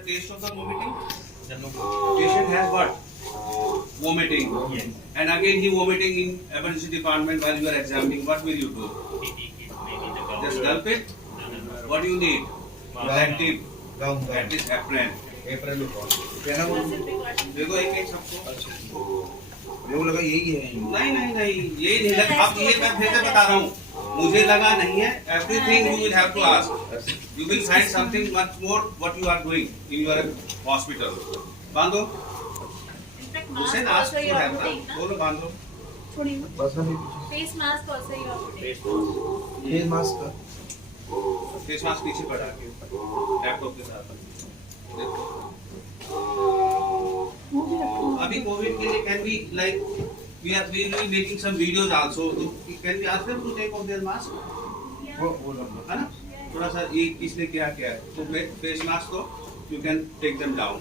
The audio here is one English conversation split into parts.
taste of the vomiting? Patient has what? Vomiting. Yes. And again he vomiting in emergency department while you are examining. What will you do? Just gulp it? What do you need? Lactic. That is heparin. देखो एक सबको मेरे को लगा यही है। नहीं ये नहीं लगा। अब ये मैं फिर से बता रहा हूँ, मुझे लगा नहीं है। Everything you will have to ask. You will find something much more what you are doing in your hospital. बांधो। Hussein ask to have that. बोलो बांधो। बस ना face mask also you have to take. Face mask का face mask पीछे पड़ा के laptop के साथ। देखो अभी कोविड के लिए can we like we will be making some videos also. Can we ask them to take off their mask? वो लगा है ना? थोड़ा सा ये किसने क्या किया है तो फेस मास्क तो you can take them down.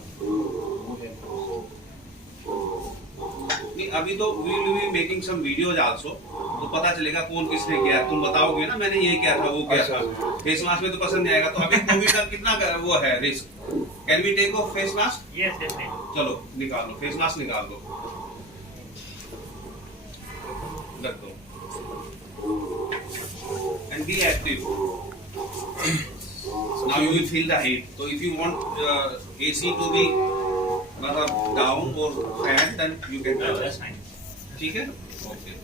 नहीं अभी तो we will be making some videos also. तो पता चलेगा कौन किसने किया। तुम बताओगे ना मैंने ये किया था वो किया था। फेस मास्क में तो पसंद नहीं आएगा। तो अभी कोविड का कितना वो है risk. Can we take off face mask? Yes, definitely. चलो निकाल लो फेस मास्क निकाल दो। रख दो and be active. Now you will feel the heat. So if you want AC to be मतलब down or fan then you can do That's it. fine. ठीक है? Okay.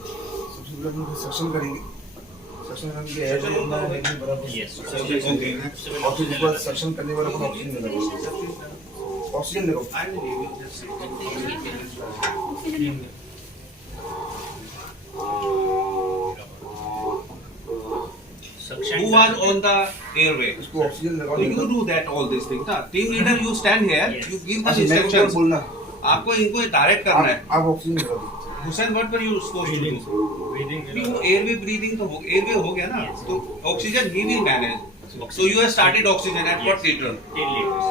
सबसे पहले हम सेक्शन करेंगे। सेक्शन करके एयर जो होता है लेकिन बराबर Yes. Okay. और फिर ऊपर सेक्शन करने वाला को ऑक्सीजन लगाओ। ऑक्सीजन लगाओ। I will give you just Suction. who was on the airway. इसको ऑक्सीजन लगाओ। So you do that all these things. ना team leader you stand here, Yes. you give the अच्छा मेरे को instructions. बोलना। आपको इनको डायरेक्ट करना है। आप ऑक्सीजन लगाओ। Hussein, what were you supposed to do? Airway breathing तो हो airway हो गया ना? Yes. तो oxygen he will manage. So you have started oxygen at what liter? 10 liters.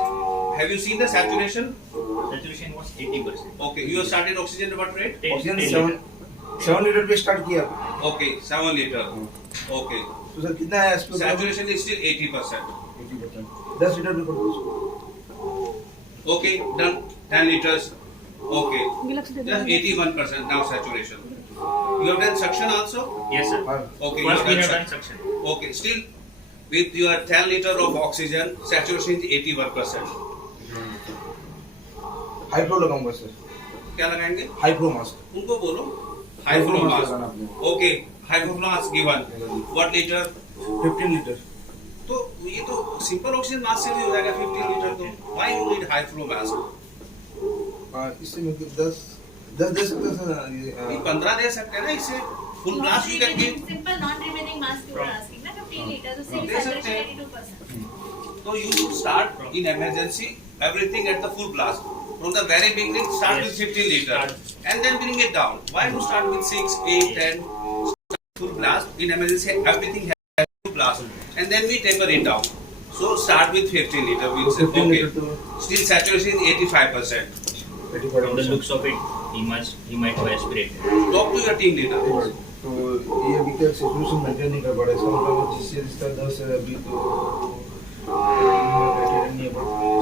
Have you seen the saturation? Saturation was 80%. Okay, you have started oxygen at what rate? 10 oxygen 10 7 litre पे start किया। Okay, 7 liter. Okay, तो sir कितना है इसमें? saturation is still 80%. 80%। 10 litre पे कर दो। Okay, done 10 liters. Okay, just 81% now saturation. You have done suction also? Yes, sir. हाँ। Okay, you First we have have done done suction. Okay, still with your 10 liter of oxygen, saturation is 81%. High flow लगाऊंगा sir. क्या लगाएंगे? High flow mask. उनको बोलो high flow लगाना mask. आपने। Okay, high flow mask given what litre? 15 litre. तो ये तो सिंपल ऑक्सीजन मास्क से भी हो जाएगा 15 लीटर। तो why you need high flow mask? इससे मतलब 10 दे सकते हैं सर ये ये 15 दे सकते हैं ना इससे full blast you can give. Simple non-remaining mask you are asking ना 15 liters उससे भी दे सकते हैं। saturation 82%. So you should start in emergency everything at the full blast. From the very beginning, start Yes. with 15 liter and then bring it down. Why to start with 6, 8, 10? Full blast in emergency, everything has full blast, and then we taper it down. So start with 15 liter. We'll say 15 okay. Litre तो Still saturation 85%. From the 85%। looks of it, he might have aspirated. Talk to your team leader. तो ये अभी तक situation maintain नहीं कर पा रहा है। इसका मतलब जिससे रिश्ता 10 है अभी तो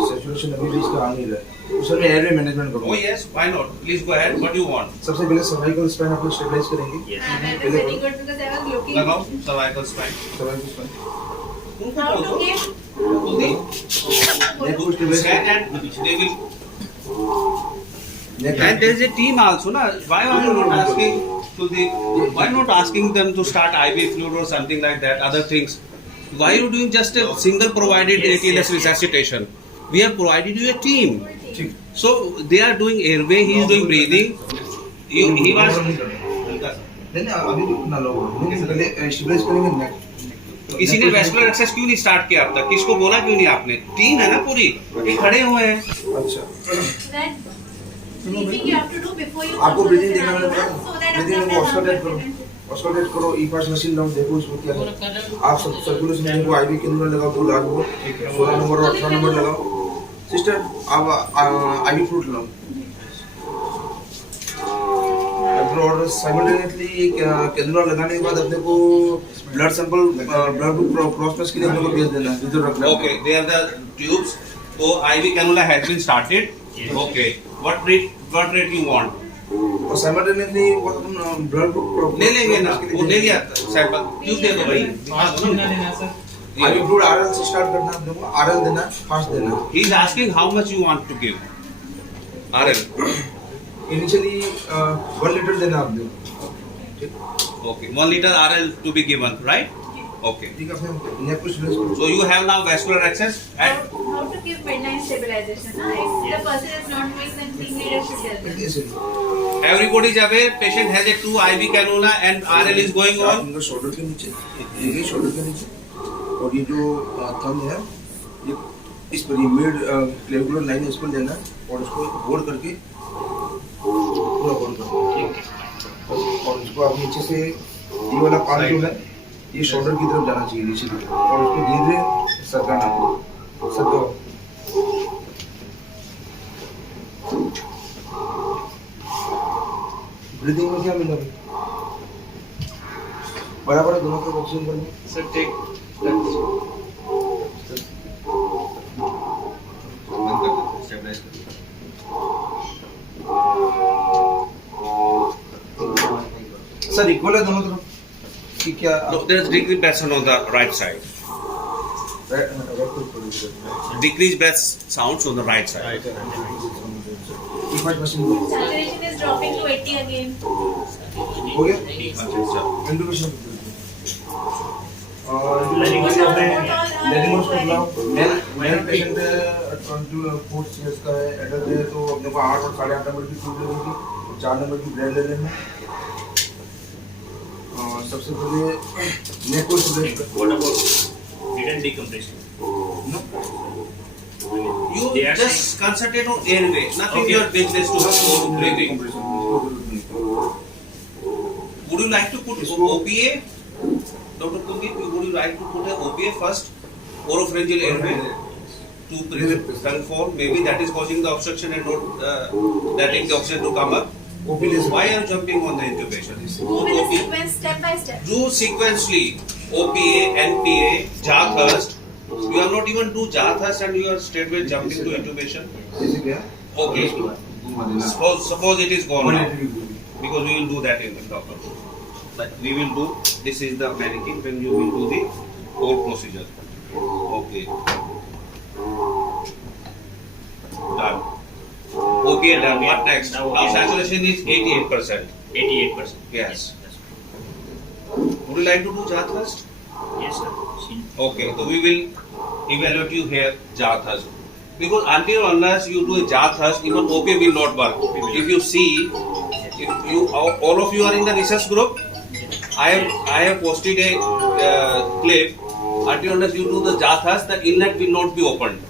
सिचुएशन अभी भी इसका आ नहीं रहा है। तो सर मैं एयरवे मैनेजमेंट Oh करूंगा। yes, why not? Please go ahead. What do you want? सबसे पहले सर्वाइकल स्पाइन अपने स्टेबलाइज करेंगे। Yes. That is very good because I was looking लगाओ cervical spine. सर्वाइकल स्पाइन उनको how बोल to दो give जल्दी। नेक को stabilise Scan and they will. Neck And there is a team also, na? Why are you not asking to the? Why not asking them to start IV fluid or something like that? Other things. Why are you doing just a single provided Yes, ATLS yes, yes. resuscitation? We have provided you a team. ठीक। So they are doing airway. He is doing breathing. He was. नहीं नहीं अभी ना लो नहीं पहले stabilise करेंगे नेक। किसी ने वेस्कुलर एक्सेस क्यों नहीं स्टार्ट किया अब तक? किसको बोला क्यों नहीं आपने? टीम है ना पूरी, ये खड़े हुए हैं। अच्छा that breathing you have to do before you आपको come to the ब्रीदिंग देखना scenario, पड़ेगा। so that ब्रीदिंग को ऑस्कलेट करो। ऑस्कलेट करो ई पास मशीन लाओ देखो इसको क्या है। आप सब सर्कुलेशन को आईवी के अंदर लगाओ तो लागू 16 नंबर और 18 नंबर लगाओ। सिस्टर आप आईवी फ्रूट लाओ। और साइमल्टेनियसली कैनुला लगाने के बाद अपने को blood sample blood group cross test के लिए अपने को भेज देना है इधर रखना है। Okay, there are the tubes. So IV cannula has been started. Yes. Okay. What rate you want? और साइमल्टेनियसली वो अपन ब्लड ग्रुप ले लेंगे ना, वो ले लिया सैंपल। ट्यूब दे दो भाई। आगे फ्लूइड आरएल से स्टार्ट करना है अपने को, आरएल देना है, फास्ट देना है। He is asking how much you want to give. RL. Initially 1 litre देना है अपने को। Okay. 1 liter RL to be given, right? Okay. ठीक है, फिर नेक को स्ट्रेस करो। So you have now vascular access and How to give midline stabilization? If the person is not doing, then team leader should tell them. ऐसे everybody is aware patient has a 2 IV cannula and RL is going on. इनका shoulder के नीचे, ये shoulder के नीचे, और ये जो थंब है, ये इस पर ये मिड क्लेविकुलर लाइन है, इस पर लेना है और इसको होल्ड करके पूरा होल्ड करना है और इसको आप नीचे से ये वाला पार्ट जो है ये शोल्डर की तरफ जाना चाहिए नीचे की तरफ और इसको धीरे सरकाना है, सरकाओ। ब्रीदिंग में क्या मिला भाई? बराबर दोनों को ऑक्सीजन करना। Sir, take सर इक्वल है दोनों तरफ कि क्या? No, there is decreased breath sound on the right side. Decreased breath sounds on the right side. Saturation is dropping to 80 again. हो गया? इंट्यूबेशन और लेडिंग को बुलाओ। मेल पेशेंट है 24 इयर्स का है, एडल्ट है, तो अपने को 8 और 8.5 नंबर की ट्यूब लेनी थी, 4 नंबर की ब्रेड ले लेना। और सबसे पहले नेक को स्ट्रेच कर। what about hidden decompression? You They are just concentrate on airway. Nothing Okay. your business to hold breathing. Would you like to put OPA? Dr. Kuldeep, would you like to put an OPA first? Oropharyngeal airway to conform. Maybe that is causing the obstruction and not letting the oxygen to come up. Why are you jumping on the intubation? Move in a sequence step by step. Do sequentially OPA, NPA, jaw thrust. You have not even do jaw thrust and you are straightway jumping to intubation. जैसे क्या? Okay. Suppose it is gone now. 180 Because we will do that in the doctor. But we will do, this is the mannequin when you will do the whole procedure. Okay. Done. Okay, done. What next? Now, Now saturation is 88%. 88%. Yes. Would you like to do jaw thrust? Yes, sir. Okay, so we will evaluate you here jaw thrust. Because until unless you do a jaw thrust, even OP will not work. If you see, if you all of you are in the research group, I have posted a clip. Until unless you do the jaw thrust, the inlet will not be opened.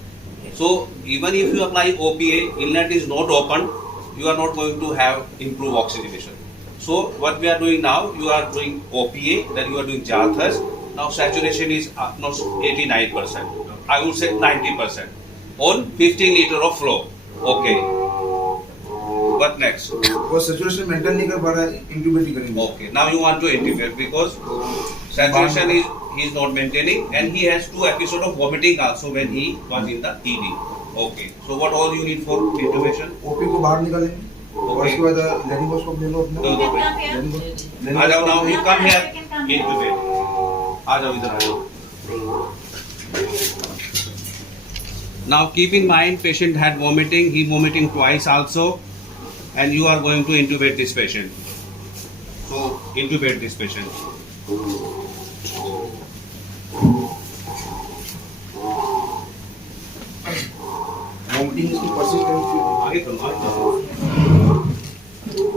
So even if you apply OPA, inlet is not open, you are not going to have improved oxygenation. So what we are doing now, you are doing OPA, then you are doing jaw thrust. Now saturation is not 89%. I would say 90% on 15 liter of flow. Okay. What next? वो saturation maintain नहीं कर पा रहा है, intubate ही करेंगे। Okay. Now you want to intubate because saturation is he is not maintaining and he has 2 episodes of vomiting also when he was in the ED. Okay. So what all you need for intubation? OP को बाहर निकालेंगे और उसके बाद लेनिंगोस्कोप ले लो अपना। दो दो Come here. लेनिंगोस्कोप आ जाओ now you come here. You can come here. Intubate. आ जाओ इधर आ जाओ. Now keep in mind patient had vomiting, he vomiting twice also and you are going to intubate this patient. So intubate this patient. Vomiting इसकी persistent आगे करो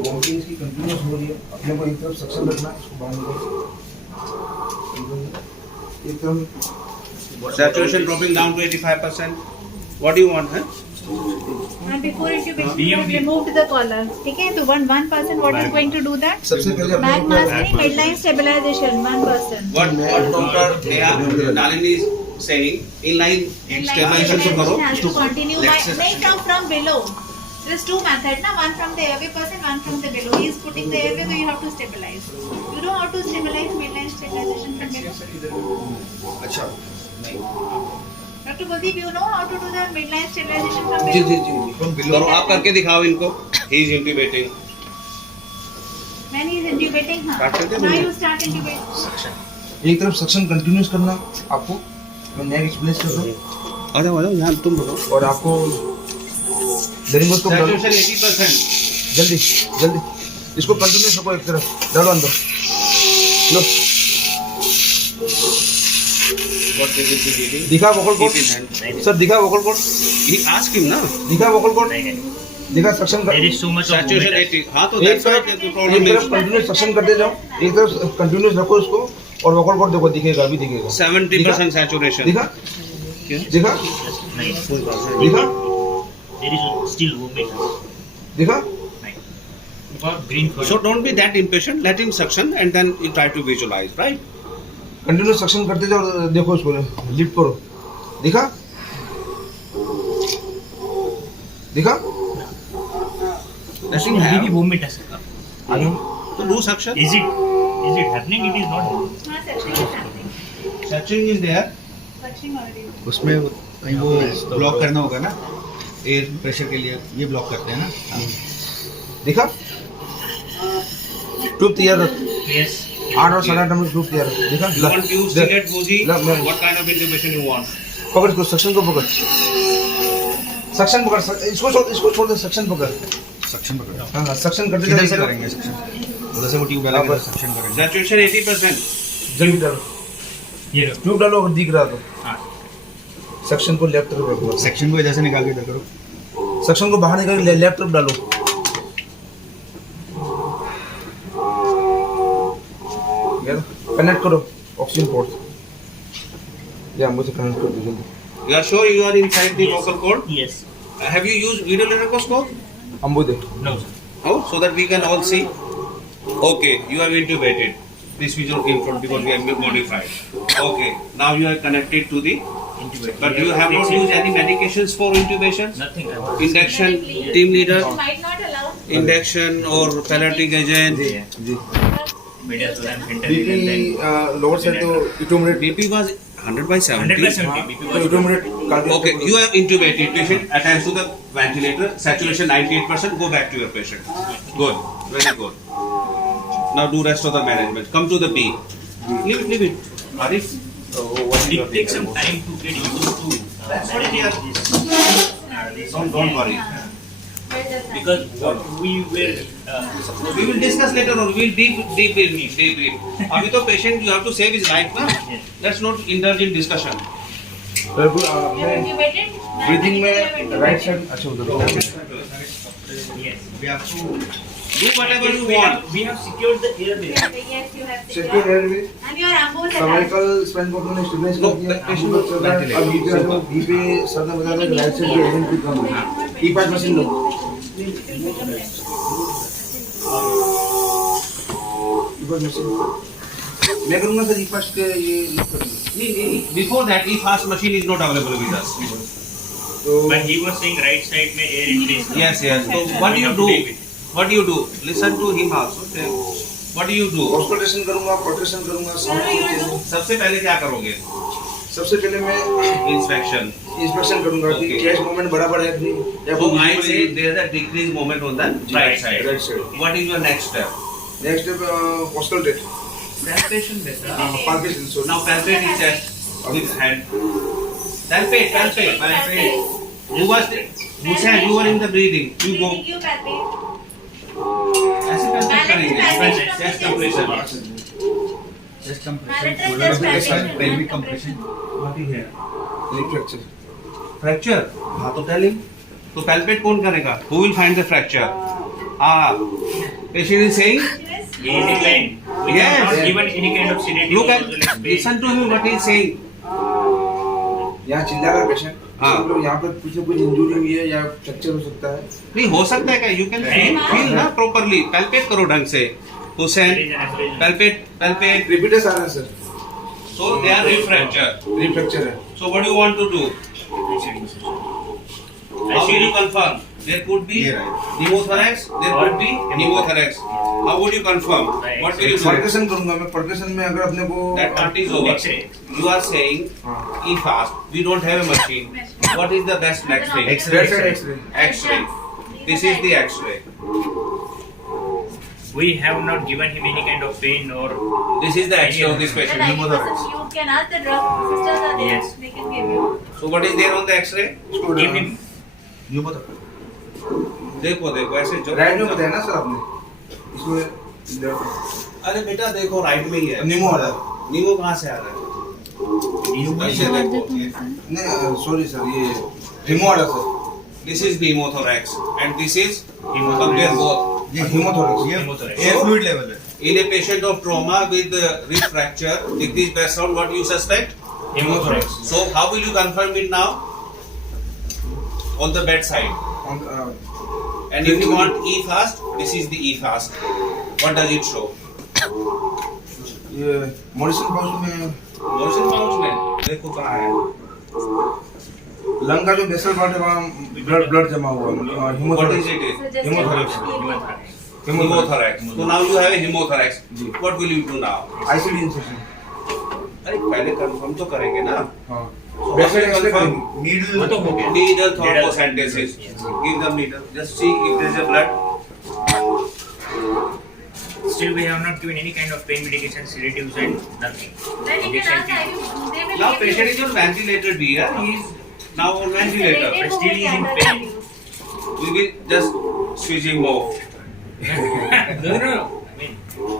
vomiting इसकी continuous हो रही है। अपने को एक तरफ सक्शन रखना है, इसको बाहर निकालो एकदम। Saturation dropping down to 85%. What do you want, huh? And before intubation, we have removed the collar. Okay, so one person, what is going to do that? सबसे पहले अपने Back mask midline stabilization, one person. What Dr. Nalini is saying, inline stabilization to करो. has to continue by, नहीं come from below. There's two methods, na? One from the airway person, one from the below. He is putting the airway, so you have to stabilize. You know how to stabilize midline stabilization from below? अच्छा Dr. Kuldeep, you know how to do the midline stabilization from ji below? Ji ji from करो below. आप करके दिखाओ इनको. He is intubating. When he is intubating, Start करते हैं now भैया. you start intubating. एक तरफ सक्शन कंटिन्यूस करना आपको, मैं नेक एक्सप्लेन कर रहा हूँ आ जाओ यहाँ तुम बोलो. और आपको लेरिंगोस को Saturation 80%. जल्दी जल्दी इसको कंटिन्यूस रखो, एक तरफ डालो अंदर लो. What they will be reading. दिखा vocal Keep in cord hand. Sir, दिखा vocal cord, He asked him ना. दिखा वोकल कोड, नहीं, नहीं. दिखा सक्शन कर. There is so much of Saturation movement. 80. हाँ तो एक that's why तरफ the problem एक तरफ is कंटिन्यूस सक्शन करते जाओ, एक तरफ कंटिन्यूस रखो इसको, और वोकल कोड देखो, दिखेगा अभी दिखेगा. 70% saturation. दिखा दिखा नहीं. दिखा There is still movement. दिखा. नहीं. Green color. So don't be that impatient. Let him suction and then you try to visualize, right? Continuous suction करते जाओ, देखो इसको लिफ्ट करो. दिखा दिखा Let him अभी have. भी movement है सर. आगे So do suction. Is it happening? It is not happening. हाँ, suction is happening. Suction is there. Suction already. उसमें कहीं वो ब्लॉक करना होगा ना, एयर प्रेशर के लिए ये ब्लॉक करते हैं ना. दिखा. ट्यूब तैयार रख, Yes. 8 और 8.5 नंबर ट्यूब तैयार रख. दिखा You want to use cigarette boozy? ला, मैं- What kind of intubation you want? पकड़ इसको, सक्शन को पकड़, सक्शन पकड़, इसको छोड़ दे, सक्शन पकड़. सक्शन पकड़ो. हाँ हाँ, सक्शन करते किधर से जाओ. करेंगे सक्शन? उधर से वो ट्यूब वाला सक्शन करेंगे. Saturation 80%. जल्दी डालो, ये रहो. ट्यूब डालो अगर दिख रहा तो. हाँ. सक्शन को लेफ्ट तरफ रखो, सेक्शन को इधर से निकाल के इधर करो. सक्शन को बाहर निकाल के लेफ्ट तरफ डालो. यार कनेक्ट करो ऑक्सीजन पोर्ट. या मुझे कनेक्ट कर दो जल्दी. You are sure you are inside the vocal cord? Yes. Have you used video laryngoscope? Ambu they. No sir. Oh, so that we can all see. Okay, you have intubated. This visual came from because we have modified. Okay, now you are connected to the. Intubate. But you have not used any medications for intubation? Nothing. Induction, team leader, You might not allow. induction or palliative agent. जी. Media so and BP lower side तो etomidate. BP was 100/70. 100% BP तो was etomidate cardiac. Okay, you have intubated patient attached to the ventilator, saturation 98%. Go back to your patient. Good, very good. Now do rest of the management. Come to the B. Leave it. Arif, what is your It takes some time to get used to That's what it is. this Don't worry. because what we were We will discuss later on. We'll debrief. अभी तो patient you have to save his life ना. Let's not indulge in discussion. You are intubated. Breathing में right side. अच्छा उधर. yes. We have to Do whatever you want. We have secured the airway. Yes, you have. Sector airway. And your ambo is attached. Cervical spine को अपने stabilise No, कर दिया. patient अब चल रहा है. अब ये जो बी पे सर ने बताया कि राइट साइड पे एजेंट भी कम है. ई5 मशीन लो. ई5 मशीन मैं करूंगा सर. ई5 के ये Before that, e-fast machine is not available with us. तो But he was saying right side में air increase. Yes. So what do you do? What do you do? Listen to him also. What do you do? Auscultation करूंगा, protection करूंगा, sound. सबसे पहले क्या करोगे? सबसे पहले मैं Inspection. इंस्पेक्शन करूंगा कि Okay. चेस्ट मूवमेंट बराबर है कि नहीं. या So I say there is a decreased moment on the right side. Right side. What is your next step? Next step auscultate. Palpation better. Palpation. So Now palpate his chest with hand. Palpate. You said you were in the breathing. You go. You palpate. ऐसे palpate करेंगे. Chest compression. chest compression, Monitor shoulder chest compression, compression. pelvic compression. What is here? Lip fracture. Fracture. हाँ तो tell him. तो palpate कौन करेगा? Who will find the fracture? Patient is saying. He is in line. We Yes. have not given any kind of sedative. You can also, let's pay. listen to him what he is saying. यहाँ चिल्ला रहा patient. हाँ. हम लोग यहाँ पे पीछे कुछ इंजरी हुई है या फ्रैक्चर हो सकता है. नहीं हो सकता है क्या? You can feel ना properly. Palpate करो ढंग से. Hussein, There is an aspiration. palpate. Crepitus आ रहे हैं sir. So they are rib fracture. Rib fracture है. So what do you want to do? I How see will you confirm? There could be Yeah, right. pneumothorax, there could be pneumothorax. How would you confirm? What will you do? Percussion करूंगा मैं, percussion में अगर अपने को That part is over. X-ray. You are saying हाँ, e-fast. We don't have a machine. What is the best next thing? X-ray. X-ray. X-ray. This is the X-ray. We have not given him any kind of pain or This is the X-ray of this Then patient. 90% you can ask the drug sisters are there. Yes. They can give you. So what is there on the X-ray? इसको give him You bata. देखो देखो ऐसे जो right में बताया ना sir आपने, इसमें लेफ्ट अरे बेटा देखो राइट में ही है. नीमो आ रहा है। नीमो कहाँ से आ रहा है? ऐसे देखो. नहीं सॉरी सर, ये हीमो आ रहा है sir, This is pneumothorax and this is Pneumothorax. compare both. ये Pneumothorax. ये Pneumothorax. एयर फ्लूइड लेवल है. In a patient of trauma with rib fracture, decreased breath sound, what you suspect? pneumothorax. So how will you confirm it now? On the bedside. On, And if you want e-fast, this is the e-fast. What does it show? ये Morrison pouch में Motion pouch में देखो कहाँ है. Lung का जो basal part है वहाँ ब्लड जमा हुआ है, What is हीमोथोरेक्स। it? So just Pneumothorax. Pneumothorax. Pneumothorax. So now you have a pneumothorax. जी। What will you do now? ICD insertion. अरे पहले कंफर्म तो करेंगे ना. हाँ, So basal how will you X-ray confirm? करेंगे। नीडल वो तो हो गया. Needle thrombocentesis. Yes. Give them needle. Just see if there is a blood. Still we have not given any kind of pain medication, sedatives and nothing. Then you can ask, Injection. they will Now give patient you. is on ventilator, dear. He is now on ventilator. Sedative But still will be he is in under pain. use. We will just switch him off. No. I mean,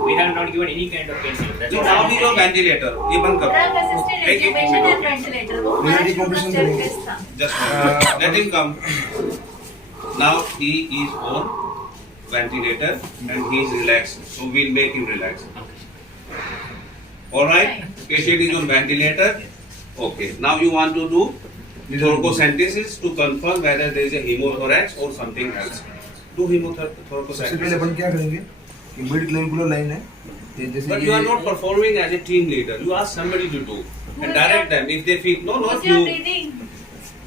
we have not given any kind of pain. That's So what now I'm he is on saying. ventilator. ये बंद करो. Drug assisted Take it intubation immediately. and ventilator. वो Minute हमारे decompression sugar करेंगे। Test था. Just let him come. Now he is on ventilator and he is relaxed. So we'll make him relax. All right. Patient is on ventilator. Okay. Now you want to do thoracentesis to confirm whether there is a hemothorax or something else. Do सबसे पहले thoracentesis. अपन क्या करेंगे कि mid clavicular line है, ये जैसे But you are not performing as a team leader. You ask somebody to do and direct them if they feel no, not Who's your you. breathing?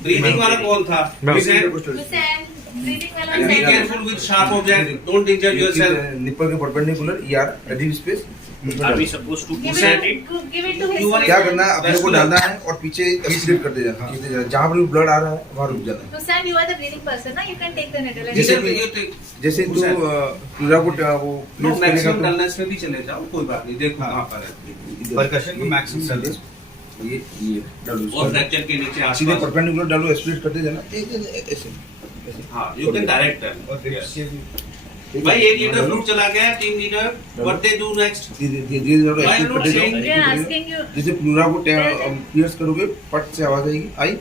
Breathing वाला कौन था? Hussein. Hussein, breathing वाला And be Hussein. careful with sharp object. Don't injure yourself. Nipple के perpendicular यार एडिव space. Are we supposed to Give push at it, it? give it to You want his. क्या करना है, अपने को Vascular. डालना है और पीछे एक्सीलेट करते जाना, खींचते जाना, जहाँ पर भी ब्लड आ रहा है वहाँ रुक जाना है। Hussein, you are the breathing person, ना? You can take the needle. and जैसे give it. You take- जैसे तू Hussein. पूरा को वो No, प्लेट maximum करेगा dullness में भी चले जाओ, कोई बात नहीं. देखो कहाँ पर है. तो परकशन को मैक्सिमम डाल ये डालो और फ्रैक्चर के नीचे सीधे आसपास. परपेंडिकुलर डालो, एक्सीलेट करते जाना, ऐसे हाँ, you can direct them. और Yes. फिर भाई 1 लीटर फ्लूइड चला गया, 3 litre. What they do next? धीरे-धीरे डालो, Why एक्सीलेट not करते saying- They are जाओ। asking you. जैसे प्लूरा को पियर्स करोगे, पट से आवाज आएगी, आई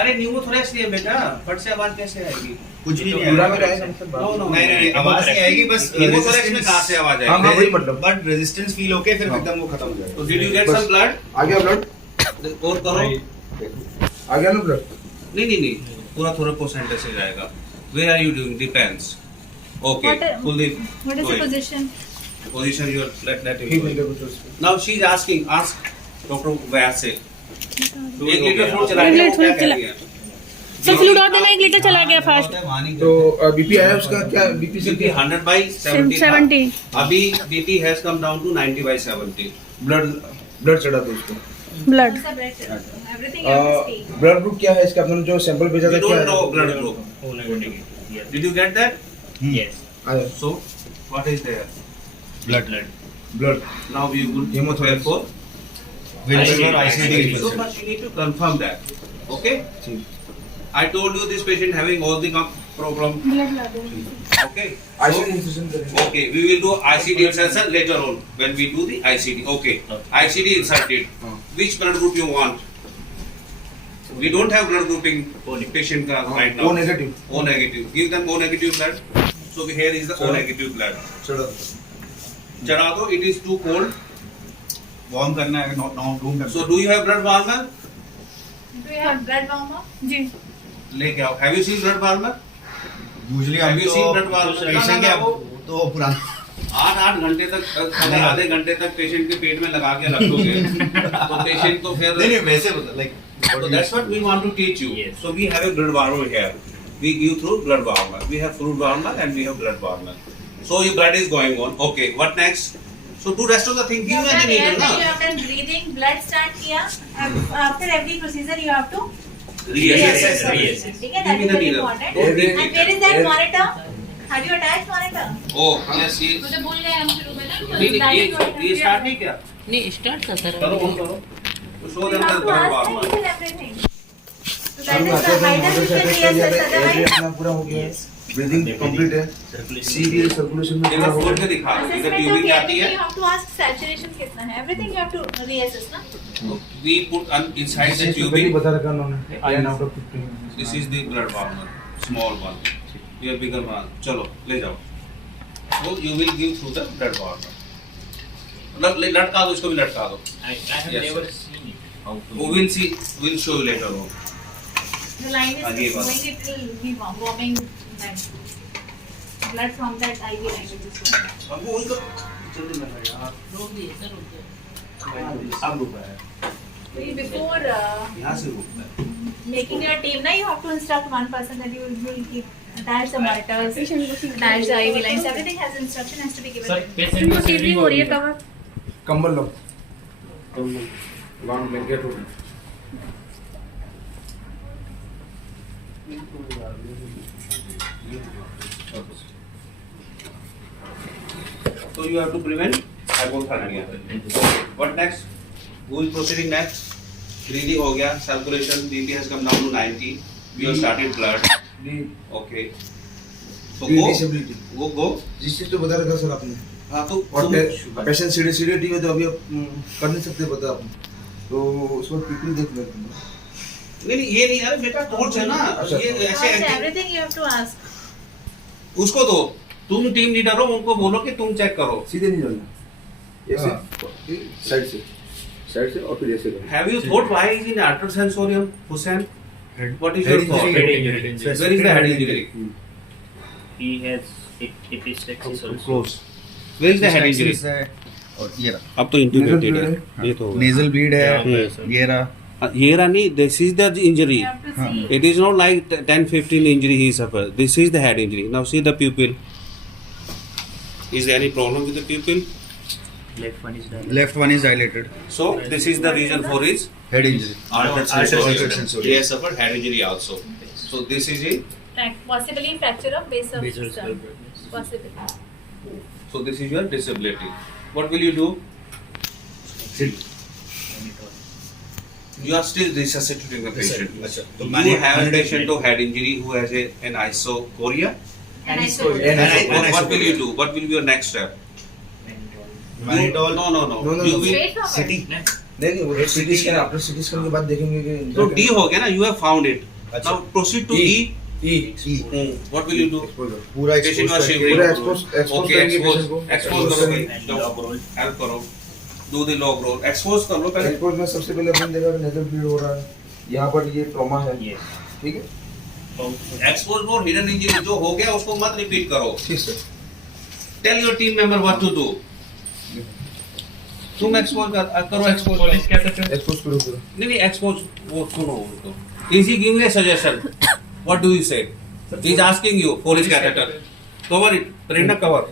अरे न्यूमोथोरैक्स नहीं है बेटा. फट से आवाज कैसे आएगी? कुछ भी नहीं प्लूरा में आएगा. रहेगा मतलब No, no. नहीं आवाज नहीं आएगी, बस न्यूमोथोरैक्स में कहाँ से आवाज हाँ, आएगी? हाँ, वही मतलब। बट रेजिस्टेंस फील होके फिर हाँ। एकदम वो खत्म हो जाएगा. तो did you get बस। some blood? आ गया ब्लड, और करो. आ गया ना ब्लड। नहीं. पूरा thoracentesis आएगा. Where are you doing? Depends. Okay. What- Kuldeep. What is go the ahead. position? Position you let him ठीक go. है, देखो तो Now she is asking, ask Dr. Vyas से. हो 1 लीटर गया. फ्लूइड चला एक गया, लीटर वो क्या फ्लूइड कह चला- रही है? सर फ्लूइड और देना 1 लीटर चला गया फास्ट. तो बीपी आया उसका, क्या बीपी से BP 100 by 70 था. 70. अभी BP has come down to 90 by 70. Blood चढ़ा था उसको। Blood. What's the blood? Everything you have to see. Blood group क्या है इसका, अपने जो सैंपल भेजा We था क्या don't know है? blood group. Oh, negative. Yes. Did you get that? Yes. आया So, what is there? Blood. Blood Now we will Hemothorax. therefore. ICD. So much you need to confirm that. Okay? ठीक। I told you this patient having all the problem. Blood ला दो. Okay. ICD So, इंसेक्शन करेंगे। okay, we will do ICD insertion later on when we do the ICD. Okay. ICD inserted. हाँ। Which blood group you want? We don't have blood grouping patient का right now. O negative O negative. Give them O negative blood. So here is the O Sure. negative blood. चढ़ा चढ़ा दो. It is too cold. Warm करना है, non room So do you have blood warmer? Do you have blood warmer? जी. लेके आओ. Have you seen blood warmer? Usually Have हम you seen blood warmer? Patient ना, के वो तो पुराना 8 घंटे तक अगर आधे घंटे तक पेशेंट के पेट में लगा के रख दोगे तो पेशेंट तो फिर नहीं वैसे like so that's what we want to teach you. Yes. So we have a blood warmer here. we give through blood warmer. We have fruit warmer and we have blood warmer. So your blood is going on. Okay, what next? So do rest of the thing. You Give have me done the air, needle, you na? have done breathing, blood start किया. After every procedure you have to Reassess. Reassess. ठीक है, that Give me is the very needle. important. Don't take And it. where is that monitor? Have you attached monitor? Oh, yes, yes. मुझे भूल गए हम शुरू में ना. नहीं, Diet ये monitor. start नहीं किया. नहीं स्टार्ट का सर करो, करो. So show You them the have to blood ask warmer. each and everything. So that हम is आते the हैं either मॉडल you से can अटैच कर reassess, दिया था, एवरी otherwise अपना पूरा हो गया है, ब्रीदिंग कंप्लीट है, सीरियल सर्कुलेशन में पूरा इधर हो खोल गया के दिखा. इधर assessment ट्यूबिंग of जाती KPP, है. you have to ask saturation कितना है. Everything you have to reassess ना. We put inside the पहले tubing. बता रखा उन्होंने 10 out of 15 This is the blood warmer, small one. Here bigger one. चलो ले जाओ. So you will give through the blood warmer. लटका दो, इसको भी लटका दो. I have Yes, never sir. seen it. How to We will see. We'll show you later on. The line is आगे बात. going, it will be warming that blood from that IV line which is going. हमको वही तो जल्दी लगा यार. अब रुक रहा है. Before यहाँ से रुक रहा है. making your team, now you have to instruct one person that you will keep attach the monitors, attach the IV lines. Everything has instruction has to be given. Sir, patient को shearing हो रही है. कंबल लो long blanket हो So you have to prevent hypothermia. What next? Who is proceeding next? Breathing हो गया, circulation, BP has come down to 90. We have started blood. Okay. So go. Disability Go. जिस चीज तो बता रखा सर आपने हाँ तो और तुम- पेशेंट सीरियसली हो तो अभी आप कर नहीं सकते पता आपने तो उसको पीपल देख लेते हैं नहीं ये नहीं यार बेटा टोर्च है ना अच्छा। ये Also, ऐसे everything you have to ask. उसको दो तुम टीम लीडर हो उनको बोलो कि तुम चेक करो. सीधे नहीं जाना ऐसे साइड से और फिर ऐसे करो Have you thought why is in artery sensorium, Hussain? What is your Head thought? injury. Head injury. Where is the head injury? He has epistaxis also. Close Where is the head injury? और ये रहा अब तो integrated है ये तो nasal bleed है Yeah. ये रहा ये रहा नहीं this is the injury. You have to see. It is not like 10-15 injury he suffered. This is the head injury. Now see the pupil. Is there any problem with the pupil? Left one is dilated. Left one is dilated So this is the reason for his head injury artery sensorium. sensorium. He has suffered head injury also. So this is it. Possibly fracture of base of Basal sternum. skull. Possibly. So this is your disability. What will you do? You are still resuscitating the patient. अच्छा तो You मैंने have a patient to head injury who has an isocoria. And I saw it. What will you do? What will be your next step? Mannitol No. No. You will. Straightforward. City नहीं वो CT scan after CT scan के बाद देखेंगे कि So D हो गया ना? You have found it. अच्छा। Now proceed to E. E What will you do? पूरा Patient was एक्सपोज shivering. पूरा एक्सपोज Okay, करेंगे expose. पेशेंट को Expose करो भाई. And log roll. Help करो. Do the log roll. Expose कर लो पहले. एक्सपोज में सबसे पहले अपन देखा कि नेजल ब्लीड हो रहा है यहाँ पर ये ट्रॉमा है Yes. ठीक है Expose और hidden injury जो हो गया उसको मत repeat करो. ठीक sir Tell your team member what to do. तुम expose करो expose. Police catheter. एक्सपोज करो पूरा नहीं expose वो सुनो उनको. Is he giving a suggestion? What do you say? He is asking you Polish catheter. Cover it. Prenda cover.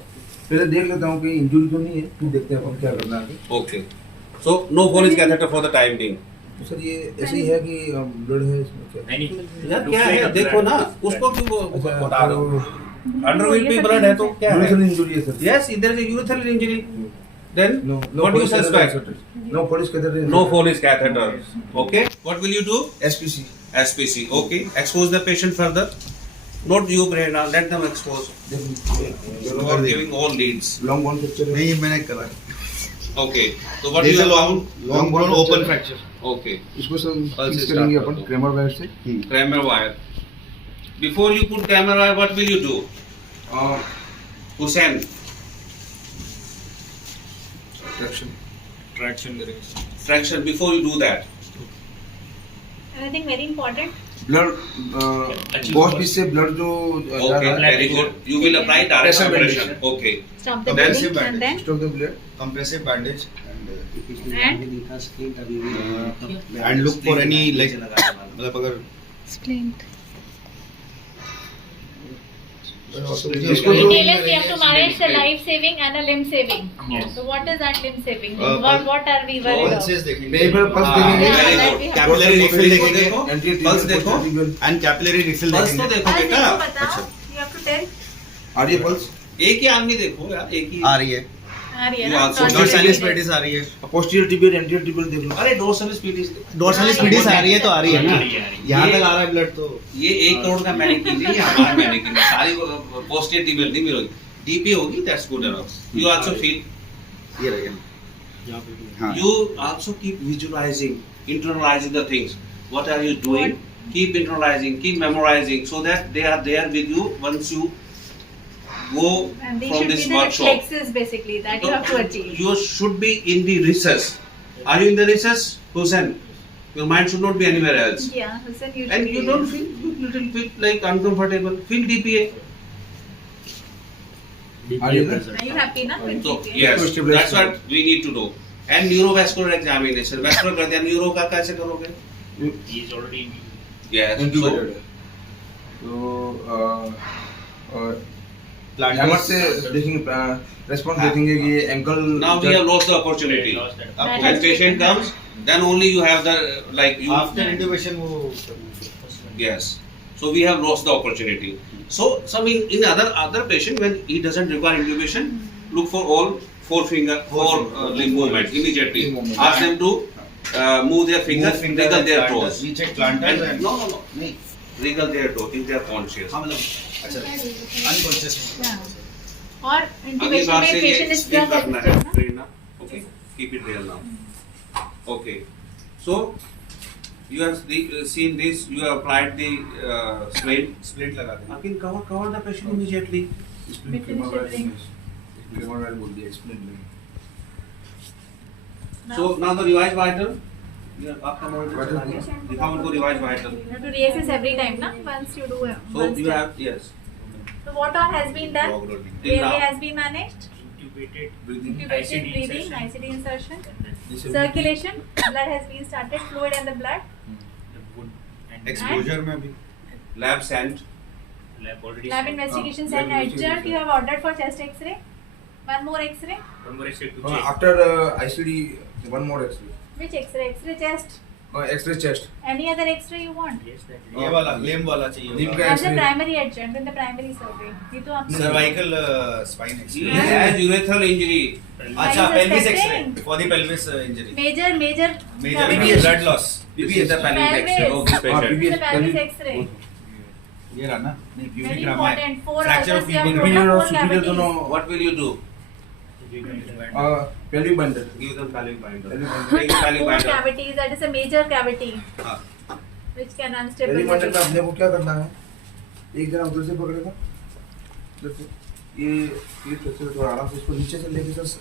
पहले देख लेता हूँ कि इंजरी तो नहीं है फिर देखते हैं अपन क्या करना है आगे Okay. So no Polish catheter for the time being. तो सर ये ऐसे ही है कि ब्लड है इसमें क्या Any. यार क्या है देखो ना उसको क्यों अच्छा, बता रहे हो? तो अंडरविल पे ब्लड है तो क्या है? यूरिथ्रल इंजरी है sir Yes, there is a urethral injury. Then No, what do you Polish catheter suspect? is No Polish catheter. No Polish catheter. Okay. What will you do? SPC. SPC. Okay. Expose the patient further. Not you, Brenda. Let them expose. You are giving all leads. Long bone fracture है नहीं मैंने करा Okay. So what you have found? Long bone open fracture Okay. इसको sir Pulse fix start करेंगे कर अपन दो। Cramer wire से Kramer wire. Before you put Kramer wire, what will you do? Hussain. Traction Fraction. Before you do that. Anything very important? Blood बॉस पीस से blood जो जा Okay. रहा है Very good. You will apply direct Pressure compression. bandage. Okay. Stop the Then bleeding and then stop the blood compressive bandage and and look for any like मतलब अगर splint इसको In तो ALS, we have to manage the life saving and a limb saving. Yes. So what is that limb saving? pulse- What are we worried of? Pulses देखेंगे एक बार pulse हाँ, देखेंगे very Yeah, good. that we have. Capillary refill देखो, देखेंगे pulse देखो and capillary refill pulse तो देखेंगे देखो Pulse बेटा देखो, बताओ. You have to tell. आ रही है पल्स एक ही आदमी देखो यार एक ही आ रही है आ रही है You ना? also Not Dorsal dorsalis really. Pedis आ रही है पोस्टीरियर टिबियल एंटीरियर टिबियल देख लो अरे डोर्सालिस पीडिस डोर्सालिस पेडिस आ रही है तो आ रही है ना आ रही है। यहाँ ये- तक आ रहा है ब्लड तो ये 1 करोड़ का मैनिक्यूर नहीं है हमारा मैनिक्यूर सारी पोस्टेड टिबियल नहीं मिलेगी डीपी होगी that's good enough you also feel ये रहेगा हाँ you also keep visualizing internalizing the things what are you doing keep internalizing keep memorizing so that they are there with you once you go And these from should this be the workshop reflexes basically that you have to achieve. you should be in the recess are you in the recess Hussein your mind should not be anywhere else Yeah, Hussein, you should and you be don't feel you little bit like uncomfortable feel DPA आ रही है ना Are you happy now with so DPA? yes Stabilize that's what we need to do and neurovascular examination vascular कर दिया neuro का कैसे करोगे He is already in. yes incubated है तो हैमर से देखेंगे रेस्पॉन्स देखेंगे कि ये ankle now we have lost the opportunity Lost that. That when is patient taken comes then only you have the like you after intubation वो yes so we have lost the opportunity so some in other patient when he doesn't require intubation look for all four limb movement immediately Limb movement. ask them to move their fingers wriggle their toes we check planters and and no नहीं wriggle their toes if they are conscious हाँ मतलब अच्छा unconscious Yeah. और अगली intubation बार में से patient ये is skip drug करना है addicted, Prerna okay keep it there now okay so you have seen this you have applied the splint splint लगा देंगे again cover the patient immediately splint Shivering. Femoral बोल दिया splint में ना? so now the revised vital आपका monitor Vital चला गया दिखाओ उनको revised vital You have to reassess every time, na? Once you do it. so you have yes So what all has been done? Till Airway now. has been managed. Intubated. Breathing Intubation, ICD breathing, insertion. ICD insertion. this Circulation, blood has been started, fluid in the blood. The wound and exposure में भी lab sent lab already. Lab sent. investigations lab and adjourned. investigation. You have ordered for chest X-ray. One more X-ray. One more extra to check. After ICD one more X-ray Which X-ray? X-ray chest. X-ray chest Any other X-ray you want? Yes, that. ये वाला लेम वाला Limb चाहिए का As a X-ray. primary adjourned in the primary survey. ये तो आपने cervical spine he X-ray has urethral injury अच्छा Why is pelvis it X-ray suspecting? For the pelvis injury major major cavity. Blood loss this is the pelvic Pelvis. X-ray of this हाँ, patient This is the pelvis X-ray. ये रहा ना नहीं Very pubic rama है important. Four fracture ulcers of you have pubic to Inferior और four superior cavities. दोनों what will you do pelvic binder give them pelvic binder Pelvic binder. take pelvic Four binder cavities. That is a major cavity हाँ which can pelvic unstable. Binder का अपने को क्या करना है एक जना उधर से पकड़ेगा उधर से ये फ्रैक्चर थोड़ा आराम से इसको नीचे से लेके sir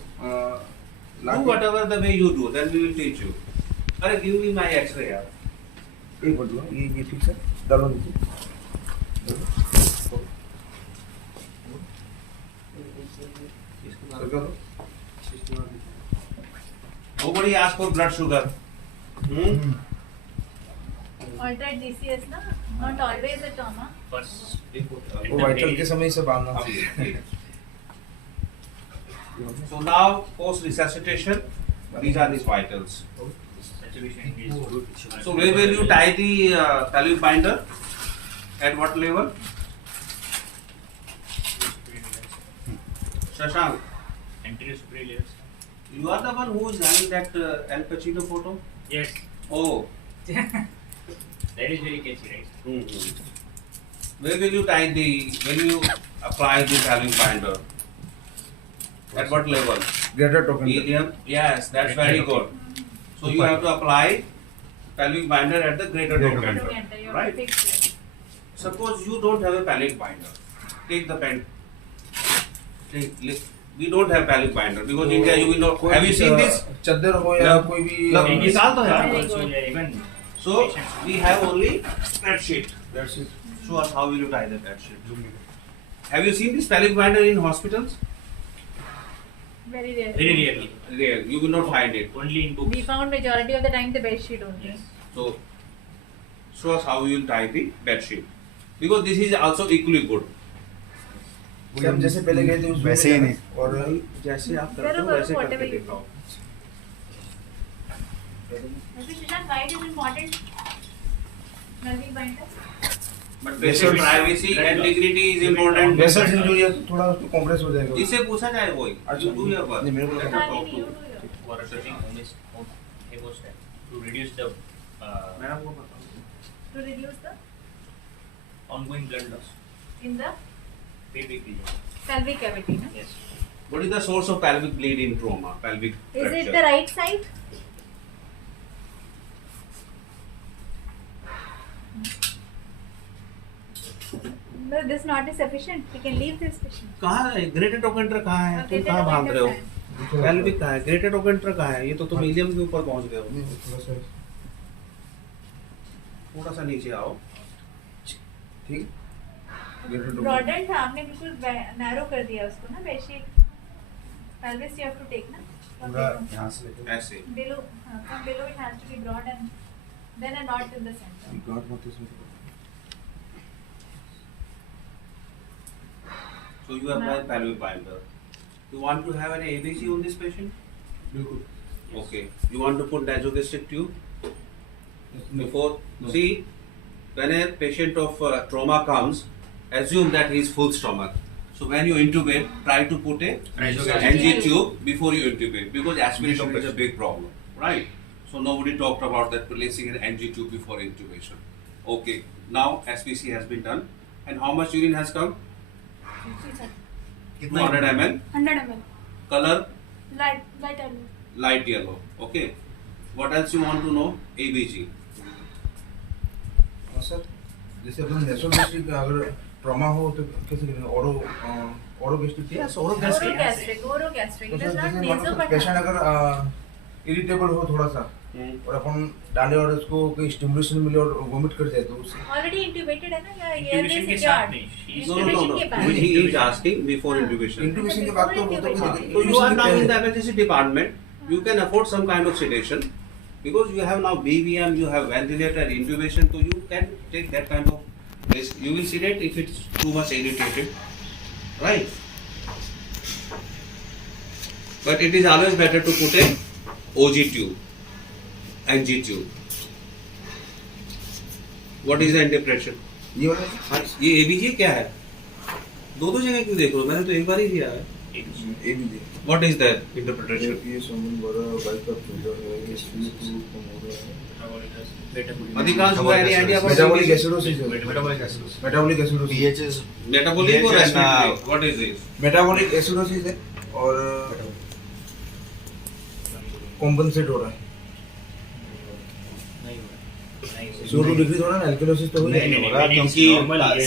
do whatever the way you do then we will teach you अरे give me my X-ray यार एक बार दो ये ठीक से डालो नीचे डालो nobody ask for blood sugar Altered GCS na, not always a trauma. First. वो वाइटल के समय से बांधना so now post resuscitation these are these vitals Saturation is good. so where will you tie the pelvic binder at what level Shashank Anterior superior layers. you are the one who is having that Al Pacino photo Yes. oh That is very catchy, right? where will you tie the when you apply the pelvic binder at what level greater token medium yes that's very good so you have to apply pelvic binder at the greater Greater trochanter To enter, you have right to fix it. suppose you don't have a pelvic binder take the pen we don't have pelvic binder because India you will not have you seen this चद्दर हो या लब- कोई भी लब- निकाल दो यार Very Also, good. yeah, even so we have only bed sheet That's it. show us how will you tie the bed sheet have you seen this pelvic binder in hospitals Very rare. very rarely. there you will not find it Only in books. We found majority of the time the bed sheet only. Yes. so show us how you will tie the bed sheet because this is also equally good से हम जैसे पहले गए थे उस वैसे ही नहीं। और जैसे आप करते करो, हो करो, वैसे whatever करके you दिखाओ. Shashank, why it is important? Nalvi binder. But patient privacy and dignity is important. Vessels injury है तो थोड़ा उसको कंप्रेस हो जाएगा। जिससे पूछा जाए वही. You do your work. नहीं, मेरे को Let लगा- her Nalini, talk you to. do your. For assessing hemostat to reduce the madam को बताओ. To reduce the ongoing blood loss. in the Pelvic region. pelvic cavity, no? Yes. What is the source of pelvic bleed in trauma? Pelvic Is fracture. it the right side? No, this not is sufficient. We can leave this patient. कहाँ है? Grated ओकेंट्रा कहाँ है? तुम Okay, कहाँ then भाग रहे हो? understand. Pelvic कहाँ है? ग्रेटेड ओकेंट्रा कहाँ है? ये तो तुम इलियम के ऊपर पहुँच गए हो. नहीं, थोड़ा सा थोड़ा सा नीचे आओ. ठीक Broadened था, आपने बिल्कुल नैरो कर दिया उसको ना पेशी. Pelvis you have to take ना. From पूरा below. यहाँ से लेके ऐसे. Below, from below it has to be broad and then a knot in the center. गांठ मत इसमें So you apply pelvic binder. You want to have an ABC on this patient? बिल्कुल Okay. You want to put nasogastric tube? Before, No. see, when a patient of trauma comes, assume that he is full stomach. So when you intubate, try to put a Nasogastric NG tube before you intubate because aspiration is a big problem, right? So nobody talked about that placing an NG tube before intubation. Okay, now SPC has been done, and how much urine has come? 200 ml. 100 ml. Color Light yellow. light yellow. Okay. What else you want to know? ABG. हाँ sir जैसे अपन नेसोगैस्ट्रिक अगर trauma हो तो कैसे करेंगे ओरोगैस्ट्रिक Yes, orogastric. Orogastric. It तो is sir not जैसे nasal but patient अगर इरिटेबल हो थोड़ा सा और अपन डाले और उसको कोई स्टिमुलेशन मिले और वोमिट कर जाए तो उससे already intubated है ना या Intubation के साथ नहीं. She is No, no, no. Intubation के बाद. He is asking before intubation. Intubation के बाद तो वो तो कोई So you are now in the emergency department. You can afford some kind of sedation because you have now BVM, you have ventilator, intubation. So you can take that kind of risk. You will sedate if it's too much irritated, right? But it is always better to put a OG tube, NG tube. What is the interpretation? ये वाला हाँ, ये ABG क्या है? दो जगह क्यों देख रहे हो? मैंने तो एक बार ही दिया है. ए भी दे What is that interpretation? ये समन बड़ा बाइक का फिल्टर है ये स्पीड टू कम हो रहा है अधिकांश को any idea about metabolic ABG? Acidosis है metabolic acidosis metabolic acidosis pH is Metabolic or PH and, respiratory? What is it? Metabolic acidosis है और कॉम्पनसेट हो रहा है CO2 डिक्रीज हो रहा है ना एल्कलोसिस तो हो नहीं, रहा नहीं, हो रहा क्योंकि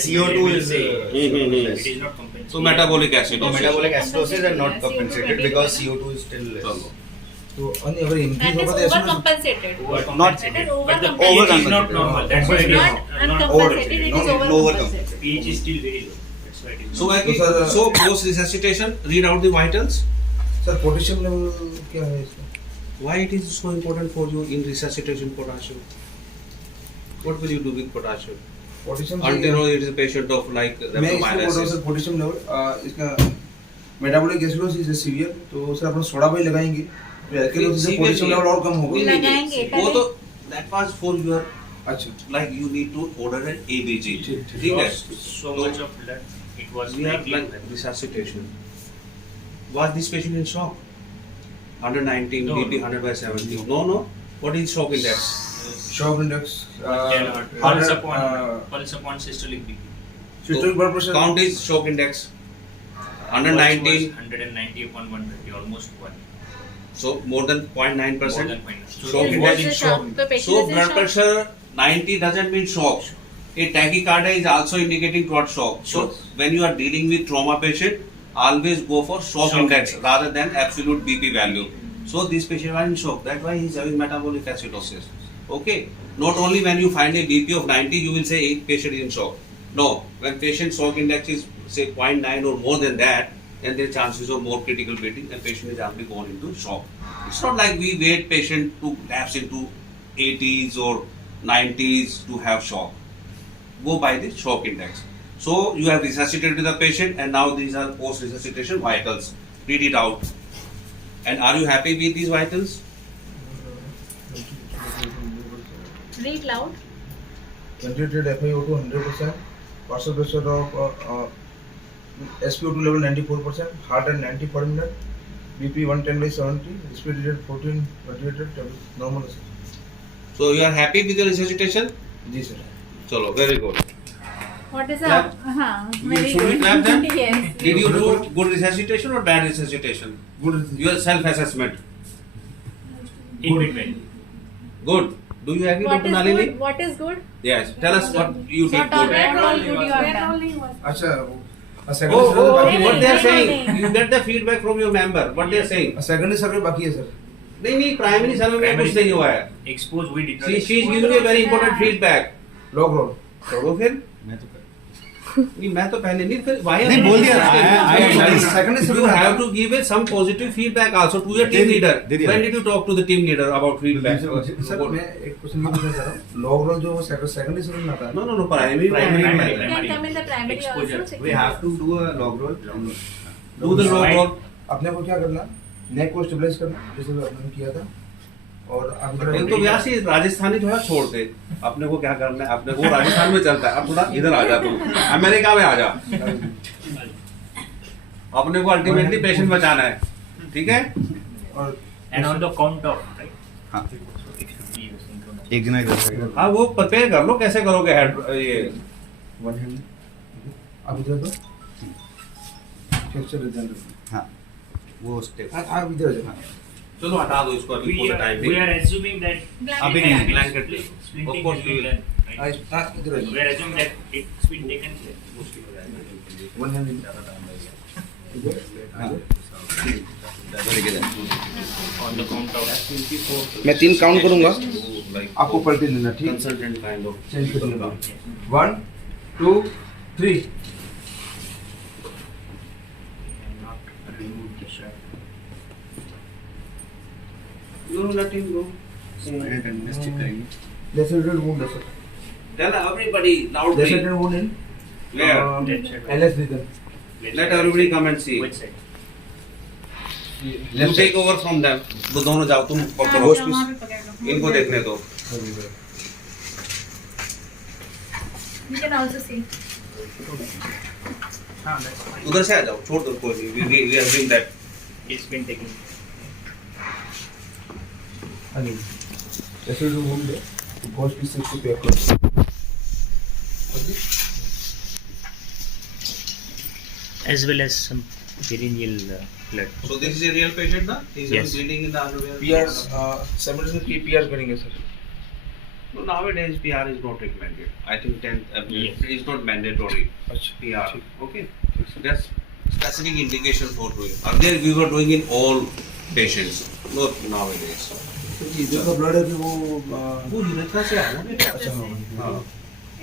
CO2 is It is not compensated. So metabolic acid. so metabolic acidosis are not compensated because CO2 is still less. चलो. तो अन्य अगर that इंक्रीज is होगा तो acidosis overcompensated. Not That is But the overcompensated. pH is not normal. That's why it is Not not uncompensated, it is Not lower overcompensated. pH is still very low. That's why it is So not. I so post resuscitation, read out the vitals. Sir potassium level क्या है इसका Why it is so important for you in resuscitation potassium? What will you do with potassium? Potassium Until it is a patient of like मैं इसको बोल रहा हूँ rhabdomyolysis. Sir potassium level इसका metabolic acidosis है सीवियर तो sir upon soda by लगाएंगे तो एल्कलोसिस से पोटेशियम लेवल और कम होगा लगाएंगे, वो तो that was for your अच्छा like you need to order an ABG. ठीक, ठीक है. So much of blood. It was We have like like resuscitation. Was this patient in shock? 119, No, BP no. 100 by 70. No. What is shock index? Shock index pulse upon systolic BP. Systolic blood pressure Count is shock index. Pulse was 119, 190 upon 120, almost 1. so more than 0.9%. More than 0.9. Shock Is index. this a shock? The patient So is in blood shock. pressure 90 doesn't mean shock. A tachycardia is also indicating towards shock. So Yes. when you are dealing with trauma patient, always go for shock Shock index index. rather than absolute BP value. So this patient was in shock. That's why he is having metabolic acidosis. Okay. Not only when you find a BP of 90, you will say a patient is in shock. No, when patient shock index is say 0.9 or more than that, then there are chances of more critical bleeding and patient is actually gone into shock. It's not like we wait patient to lapse into 80s or 90s to have shock. Go by the shock index. So you have resuscitated the patient, and now these are post-resuscitation vitals. Read it out. And are you happy with these vitals? Read loud. Ventilated FiO2 100%, partial pressure of SpO2 level 94%, heart rate 90 per minute, BP 110/70, respiratory rate 14, ventilated, normal. So you are happy with your resuscitation? जी sir. Chalo, very good. What is Clap. very Should we good. clap them? Yes. Did you do good resuscitation or bad resuscitation? Good. Your self-assessment. In between. Good. Do you agree, What Dr. is Nalini? good? What is good? Yes. Tell us what you did What all good. what all good you have done? अच्छा Oh, secondary survey oh, बाकी what है. they are नहीं, saying? नहीं. You get the feedback from your member. What they are saying? Secondary survey बाकी है sir. नहीं, primary सर्वे में कुछ नहीं हुआ है. Expose, we did not. She is giving me a very important feedback. Log roll. करो फिर. मैं तो कर नहीं, मैं तो पहले नहीं फिर why नहीं, बोल दिया. Secondary You survey have to give it some positive feedback also to your team leader. दे दिया. When did you talk to the team leader about feedback? Sir मैं एक क्वेश्चन ये पूछना चाह रहा हूँ. Log roll जो secondary survey में आता है. No, primary. Primary. You can come in the primary Exposure. also. We have to do a log roll. Do the log roll. अपने को क्या करना? नेक को स्टेबलाइज करना जैसे आपने किया था. और अभी एक तो व्यास ही राजस्थानी थोड़ा छोड़ दे. अपने को क्या करना है? अपने को राजस्थान में चलता है. अब थोड़ा इधर आ जा तू. अमेरिका में आ जा. अपने को अल्टीमेटली पेशेंट बचाना है. ठीक है? और And on the count of, right? हाँ. So it should be synchronized. एक जना इधर. हाँ वो प्रिपेयर कर लो कैसे करोगे हेड ये. वन हैंड अब इधर दो. Fracture result. हाँ. वो स्टेप. आप इधर जाओ. चलो हटा दो इसको अभी We पूरे are, time we are assuming that अभी नहीं Blanket. ब्लैंकेट ले. splinting Of course has we been will. done. Right? इधर We are assuming that it's been taken. मुश्किल हो जाएगा. One hand On the count of. मैं 3 count करूंगा. Like आपको पलटे लेना ठीक. consultant kind of. चेंज कर लेना. 1 2 3. Not remove the strap. No, nothing bro. Check करेंगे. Lacerated wound है sir. Tell everybody loudly. Lacerated wound in Where? That side. LS region. Let everybody come and see. Which side? You take over from them. वो दोनों जाओ तुम हाँ, पकड़ो. जाओ, वहाँ पे पकड़ लो. इनको देखने दो. You can also see. उधर से आ जाओ. छोड़ दो कोई नहीं. We are doing that. It's been taken. Again. Lacerated wound है. Cost is 60 per close. As well as some perineal blood. So this is a real patient ना? He is Yes. bleeding in the underwear. PR simultaneously PR करेंगे sir. No, nowadays PR is not recommended. I think 10 Yes. is not mandatory. अच्छा. PR. Okay. So that's specific indication for doing. Earlier we were doing in all patients. Not nowadays. इधर का blood है कि वो वो urethra से आया ना? अच्छा हाँ.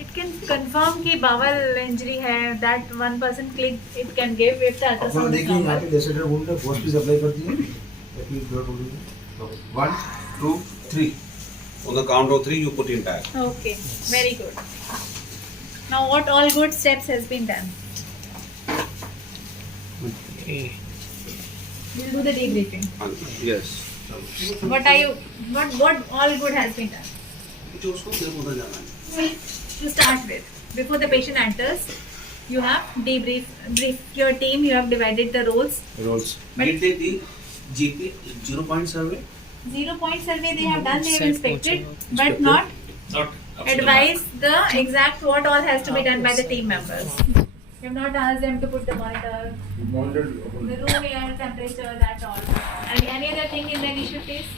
It can confirm कि bowel injury है. That one person click it can give if the अपना ultrasound is देखिए यहाँ normal. पे लेसेटेड वुंड है. फर्स्ट पीस अप्लाई करती है. अपनी ब्लड होगी. 1 2 3. On the count of 3 you put in back. Okay, very good. Now what all good steps has been done? We'll do the debriefing. Yes. What all good has been done? जो उसको फिर उधर जाना है. To start with, before the patient enters, you have brief your team. You have divided the roles. Roles. Did they do GP 0 point survey? 0 point survey they have done. They have inspected, but not Not up to the advise the exact what all has to be done by the team members. You have not asked them to put the monitor, the room air temperature, that all. And any other thing in the initial phase?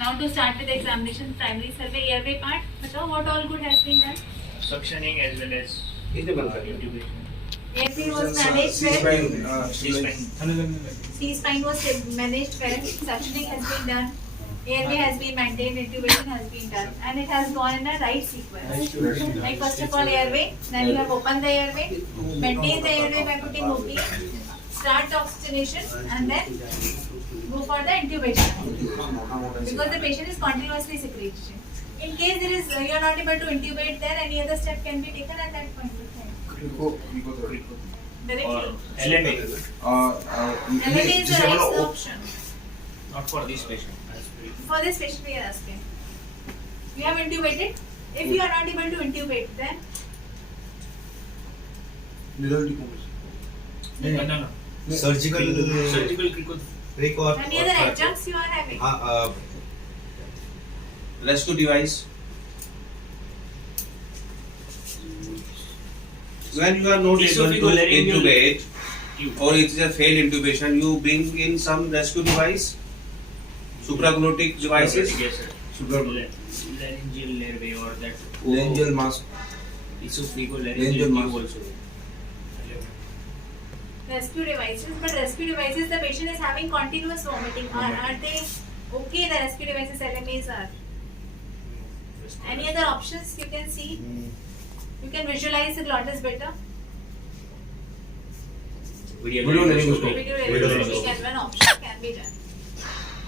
Now to start with the examination, primary survey, airway part. बताओ what all good has been done? mark. Suctioning as well as इसे बंद कर. intubation. Airway was managed well. C-spine was managed well. Suctioning has been done. Airway has been maintained. Intubation has been done, and it has gone in a right sequence. Like first of all airway, then you have opened the airway, maintain the airway by putting OP, start the oxygenation, and then go for the intubation because the patient is continuously secreting. In case there is you are not able to intubate there, any other step can be taken at that point of time. Directly. Or LMA, LMA is the right option. not for this patient. For this patient we are asking. We have intubated. If you are not able to intubate, then No. Surgical Surgical critical. Trick और any other adjuncts you are having. हाँ Rescue device. When you are not able to Esophageal intubate Tube. or it is a failed intubation, you bring in some rescue device, supraglottic devices. Yes, sir. Laryngeal airway or that. Laryngeal mask. Esophageal Laryngeal laryngeal mask. tube also. Rescue devices, but rescue devices the patient is having continuous vomiting. Are they okay? The rescue devices LMAs are. Any other options you can see? You can visualize the glottis better. Video Video laryngoscopy. Video Video laryngoscopy can one option can be done.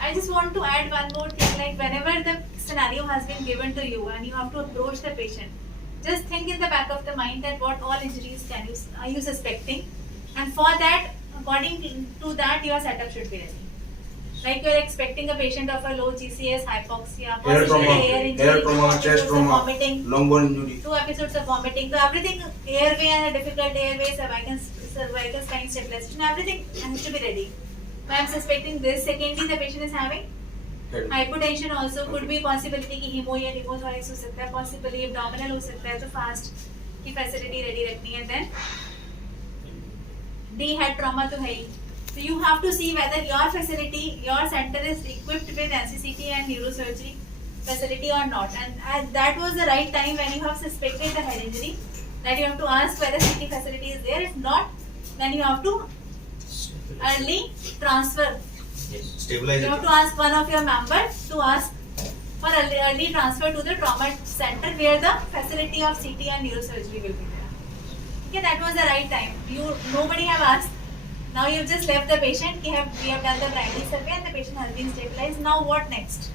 I just want to add one more thing, like whenever the scenario has been given to you and you have to approach the patient, just think in the back of the mind that what all injuries are you suspecting, and for that, according to that, your setup should be ready. Like you are expecting a patient of a low GCS, hypoxia, Air possibly trauma, air injury, air trauma, episodes chest of trauma, vomiting, long bone injury. 2 episodes of vomiting. So everything, airway and a difficult airway, cervical spine stabilization, everything has to be ready. So I am suspecting this. Secondly, the patient is having hypotension also, could be possibility कि haemo या pneumothorax हो सकता है, possibly abdominal हो सकता है, तो fast की facility ready रखनी है. Then D head trauma तो है ही. So you have to see whether your facility, your center is equipped with NCCT and neurosurgery facility or not. And that was the right time when you have suspected the head injury, that you have to ask whether CT facility is there. If not, then you have to early transfer. Yes. Stabilise You have to ask one of your members to ask for early transfer to the trauma center where the facility of CT and neurosurgery will be there. Okay, that was the right time. Nobody have asked. Now you've just left the patient. We have done the primary survey and the patient has been stabilized. Now what next?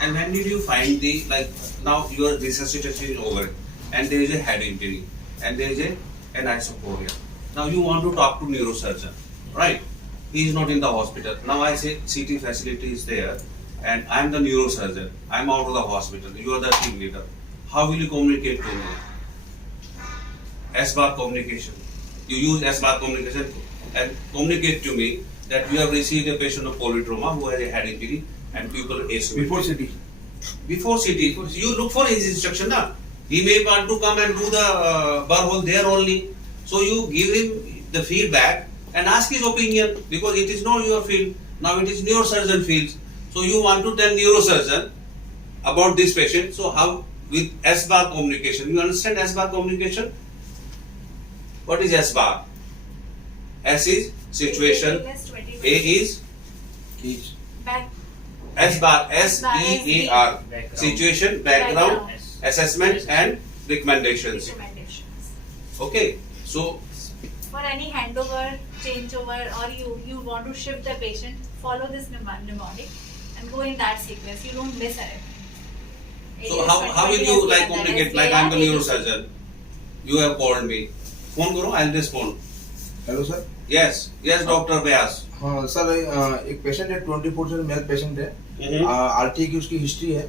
And when did you find the, like, now your resuscitation is over and there is a head injury and there is an anisocoria. Now you want to talk to neurosurgeon, right? He is not in the hospital. Now I say CT facility is there and I am the neurosurgeon. I am out of the hospital. You are the team leader. How will you communicate to me? S-bar communication. You use S-bar communication and communicate to me that you have received a patient of polytrauma who has a head injury and people ask Before city. Before CT, you look for his instruction. Na? He may want to come and do the burr hole there only. So you give him the feedback and ask his opinion because it is not your field. Now it is neurosurgeon field. So you want to tell neurosurgeon about this patient. So how with S-bar communication? You understand S-bar communication? What is S-bar? S is situation. A is Cage. Back. S-bar. S-E-A-R. Background. Situation, background, Background. assessment and recommendations. Recommendations. Okay. So For any handover, changeover, or you want to shift the patient, follow this mnemonic and go in that sequence. You don't miss anything. So how will you like communicate? Like I'm the neurosurgeon. You have called me. Phone करो, I'll respond. Hello sir. Yes, Dr. Vyas. हाँ sir, एक patient है 24/7 male patient है. Mhm. RT की उसकी history है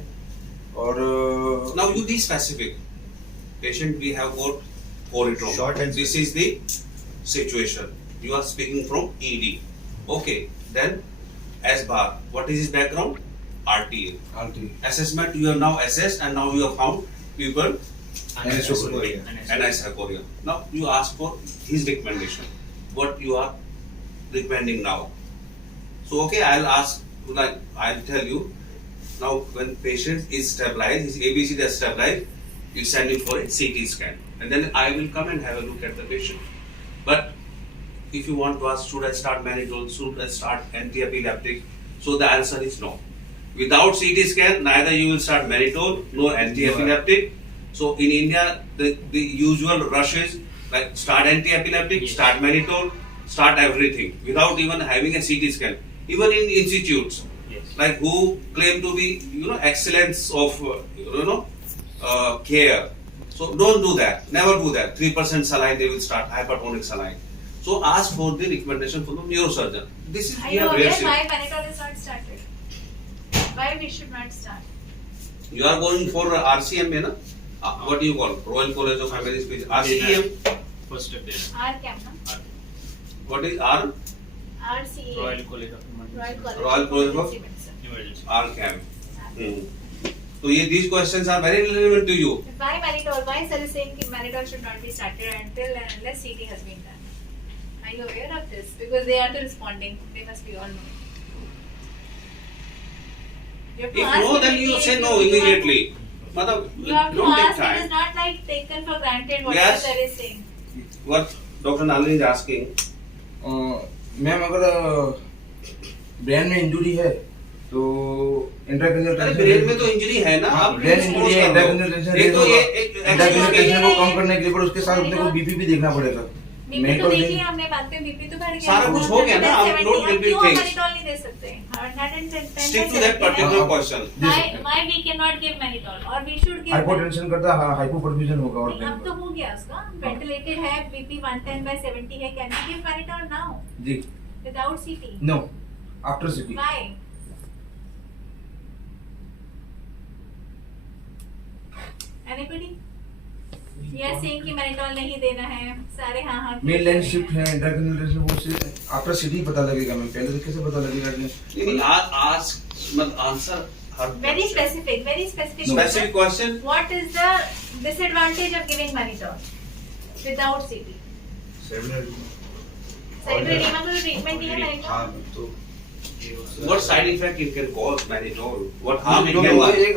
और Now you be specific. Patient, we have got polytrauma. Short and This is the situation. You are speaking from ED. Okay. Then S-bar. What is his background? RTA. RT. Assessment. You have now assessed and now you have found people Anisocoria. anisocoria. Now you ask for his recommendation. What you are recommending now? So okay, I'll ask. Like I'll tell you. Now when patient is stabilized, his ABCD is stabilized, you send him for a CT scan, and then I will come and have a look at the patient. But if you want to ask, should I start mannitol? Should I start anti-epileptic? So the answer is no. Without CT scan, neither you will start mannitol nor anti-epileptic. So in India, the usual rush is like start anti-epileptic, Yes. start mannitol, start everything without even having a CT scan. Even in institutes, Yes. like who claim to be, excellence of, care. So don't do that. Never do that. 3% saline, they will start hypertonic saline. So ask for the recommendation from the neurosurgeon. This is Are we you have aware raised why it. Panadol is not started? Why we should not start? You are going for RCM, na? What do you call? Royal College of Family Speech. RCM. First step there. RCAM, no? What is R? RCA. Royal College of Emergency Royal College Royal College of Medicine. Emergency. RCAM. So these questions are very relevant to you. Why Manitol? Why sir is saying that Manitol should not be started until and unless CT has been done? Are you aware of this? Because they are the responding. They must be all knowing. You have to If ask no, him then you say no have to- immediately. Matlab, You have to don't take ask. It is time. not like taken for granted what Yes. the sir is saying. What Dr. Nalini is asking. Ma'am अगर brain में injury है तो intracranial अरे brain में तो injury है ना, आप ब्रेन इंजरी है, इंट्राक्रेनियल टेंशन एक तो ये इंट्राक्रेनियल टेंशन को कम करने के लिए पर उसके साथ अपने को बीपी भी देखना पड़ेगा। बीपी तो मेडिकल देख नहीं- लिया हमने बाद में बीपी तो बढ़ गया। सारा कुछ हो गया ना, आप don't repeat क्यों things. Manitol नहीं दे सकते? 110 Stick to that particular question. Why we cannot give Manitol or we should give? Hypotension करता हाइपोपरफ्यूजन होगा और अब तो हो गया उसका वेंटिलेटेड है बीपी 110/70 है can you give Manitol now जी without CT no after CT why anybody you are saying कि Manitol नहीं देना है सारे हाँ हाँ मेन लाइन शिफ्ट है इंट्राक्रेनियल टेंशन वो से आफ्टर सिटी पता लगेगा। मैं पहले तो कैसे पता लगेगा नहीं, ask, मत answer her very question. specific Specific question. what is the disadvantage of giving Manitol without CT cerebral edema का ट्रीटमेंट नहीं है Manitol What side effect it can cause Manitol? What harm it वो can cause? एक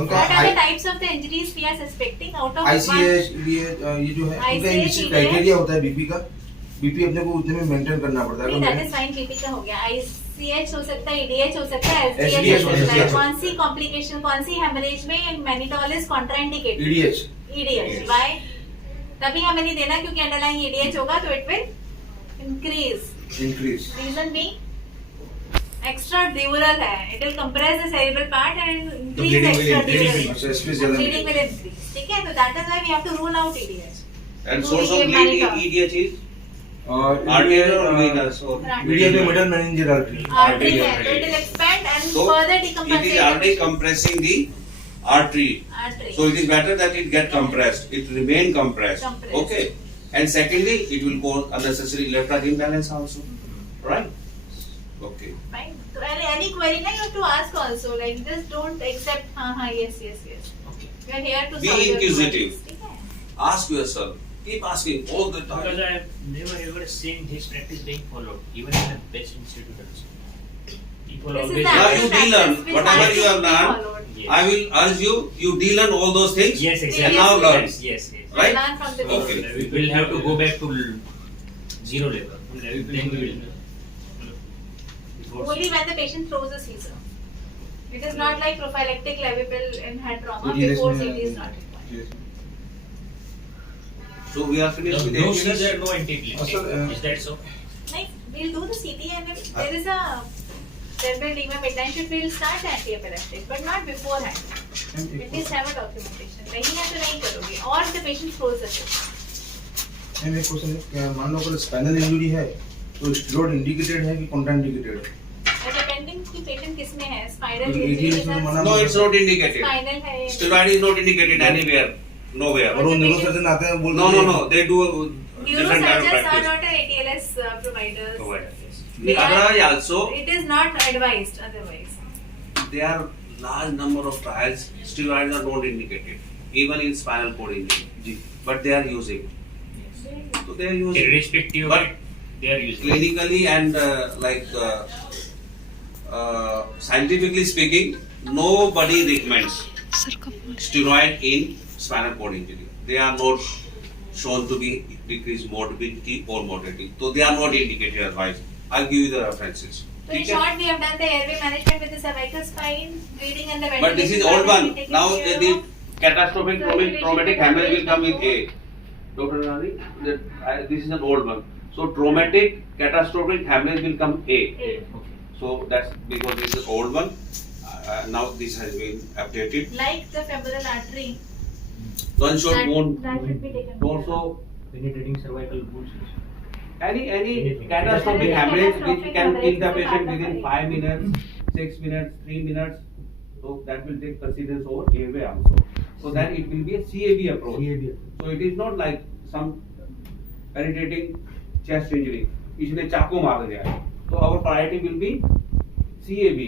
उनका what are the types of the injuries we are suspecting out of ICH ये जो है उनका ICH निश्चित क्राइटेरिया होता है बीपी का। बीपी अपने को उतने में मेंटेन करना पड़ता है। नहीं अगर that मैं- is fine बीपी का हो गया ICH हो सकता है EDH हो सकता है SDH SDH हो हो सकता है सकता है। कौन सी कॉम्प्लिकेशन कौन सी हेमरेज में Manitol is contraindicated EDH EDH why तभी हमें नहीं देना क्योंकि अंडरलाइंग EDH होगा तो it will increase increase reason being extra dural है it will compress the cerebral part and increase bleeding will extra increase. dural अच्छा स्पेस ज्यादा bleeding will increase ठीक है तो that is why we have to rule out EDH And So source we of give bleed Manitol. EDH is और arterial or venous or medium में middle meningeal artery artery है तो it will expand and So further it decompensate is already compressing the artery. artery So it is better that it get compressed. It remain compressed. Compressed. Okay. And secondly, it will cause unnecessary electric imbalance also. Right? Okay. fine so any query na you have to ask also like just don't accept हाँ yes Okay. we are here to Be solve your inquisitive. queries, ठीक है Ask yourself. Keep asking all the Because time. I have never ever seen this practice being followed, even in the best institute also. People This is always the Now actual you practice de-learn which whatever has you to have be learned. followed. Yes. I will urge you de-learn all those things. Yes, Yes, exactly. And now learn. Yes, yes. Right? Learn from the Okay. basics. We will have to go back to zero level. Then we will. Only when the patient throws a seizure. It is not like prophylactic Levipil in head trauma before CT is not required. So we are No, finished with no ATLS? seizure, no antiplatelet. Also, Is that so? Like, we'll do the CT and if there is a cerebral edema midline shift, we'll start anti-epileptic, but not beforehand. At least have a documentation. नहीं है तो नहीं करोगे और the patient throws the shift. Ma'am एक question है क्या मान लो अगर स्पाइनल इंजरी है तो स्टेरॉइड इंडिकेटेड है कि कॉन्ट्राइंडिकेटेड है? Depending कि patient किस में है, spinal तो injury ATLS के में साथ मना No, it's not indicated. spinal है. Steroid is not indicated anywhere. Nowhere. और वो न्यूरोसर्जन आते हैं बोलते No, हैं no. They do different kind of Neurosurgeons are practice. not an ATLS providers. Yes. They are- Otherwise also, It is not advised otherwise. there are large number of trials. Steroids are not indicated, even in spinal cord injury. But they are using. So they are using. Irrespective of But it, they are using. clinically and scientifically speaking, nobody recommends steroid in spinal cord injury. They are not shown to be decreased morbidity or mortality. So they are not indicated otherwise. I'll give you the references. So in ठीक है? short, we have done the airway management with the cervical spine, breathing and the ventilation. But this is old part one. will be taken Now care the of. catastrophic traumatic hemorrhage will come with A. Dr. Nani, this is an old one. So traumatic catastrophic hemorrhage will come A. A. So that's because this is old one. Now this has been updated. Like the femoral artery, Gunshot wound. that should be taken care Also, of. Penetrating cervical wounds. any Anything. catastrophic Anything hemorrhage which catastrophic can kill the hemorrhage is patient part of within it. 5 minutes, 6 minutes, 3 minutes. So that will take precedence over airway also. So then it will be a CAB approach. So it is not like some penetrating chest injury. इसने चाकू मार दिया है. So our priority will be CAB.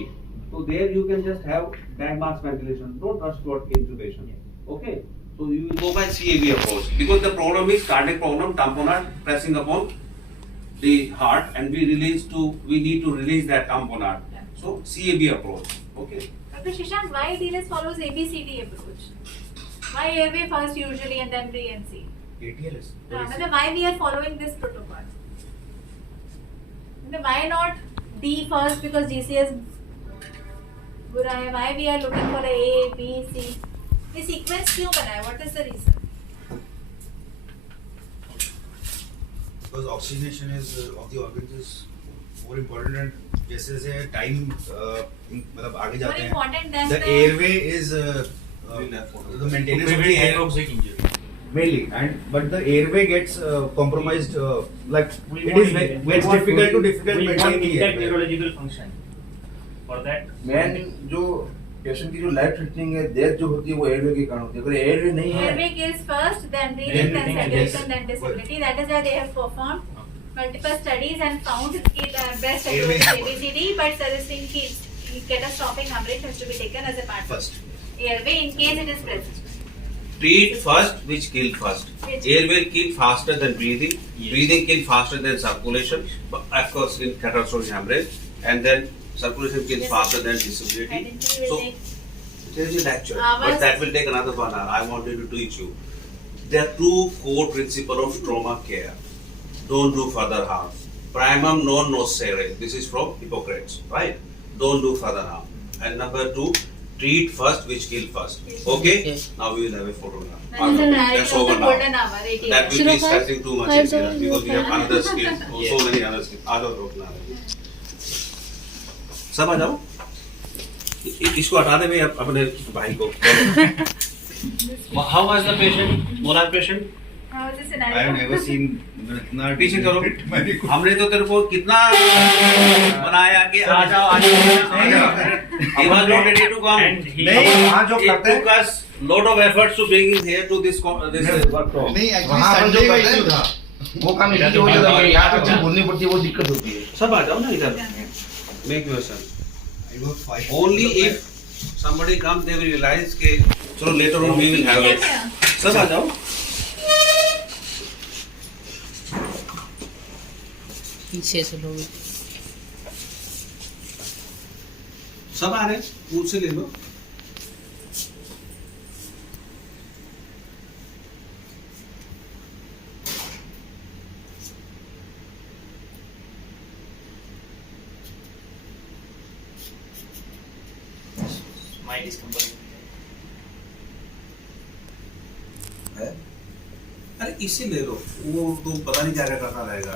So there you can just have landmark ventilation. Don't rush toward intubation. Okay. So you will go by CAB approach because the problem is cardiac problem, tamponade pressing upon the heart, and we need to release that tamponade. So CAB approach. Okay. Dr. Shashank, why DLS follows ABCD approach? Why airway first usually and then BNC? ATLS. मतलब why we are following this protocol? मतलब why not D first because GCS बुरा है? Why we are looking for A, B, C? ये sequence क्यों बना है? What is the reason? Because oxygenation is of the organs is more important, and जैसे जैसे time मतलब आगे More जाते हैं, important than the airway is the maintenance of the air Hypoxic injury. mainly, but the airway gets compromised, like We it want is gets difficult to we maintain want the intact airway. neurological function. For that, main जो patient की जो life threatening है, death जो होती है वो airway के कारण होती है. अगर एयरवे नहीं है airway kills first, then breathing, then breathing, saturation, yes. then disability. That is why they have performed multiple studies and found best Airway. approach ABCD, but suggesting कि catastrophic hemorrhage has to be taken as a part of First. airway in case it is present. Treat first, which kill first. Which- Airway kill faster than breathing. Yes. Breathing kill faster than circulation. But of course, in catastrophic hemorrhage, and then circulation kills Yes. faster than disability. Identity will So take there is a lecture, Hours. but that will take another 1 hour. I wanted to teach you. There are 2 core principles of trauma care. Don't do further harm. Primum non nocere. This is from Hippocrates, right? Don't do further harm. And number 2, treat first, which kill first. Okay? Now we will have a photograph. That is the narrative That's of over the now. golden hour, 80 That hours. will be stressing too much in here because we have another skills, so many other skills. आ जाओ रोकना सब आ जाओ. इसको हटा दे मैं अपने भाई को. how was the patient? Molar patient? How is the I scenario? have never seen इतना पीछे करो. मैंने को- हमने तो तेरे को कितना बनाया कि आ जाओ आ जाओ. He was not ready to come. And he नहीं, वहाँ जो It करते took हैं us lot of efforts to bring him here to this workshop. नहीं, actually वहाँ पर जो Sunday का करते issue था. हैं वो काम इसी की वजह से है. यहाँ पे चीज बोलनी पड़ती है, वो दिक्कत होती है. सब आ जाओ ना इधर. Make yourself. I work 5 Only if somebody comes, they will realize कि चलो later on we will have it. सब आ जाओ. पीछे से लोग सब आ रहे हैं, मुझसे ले लो. my discomfort. अरे इसी ले लो, वो तो पता नहीं क्या क्या करता रहेगा.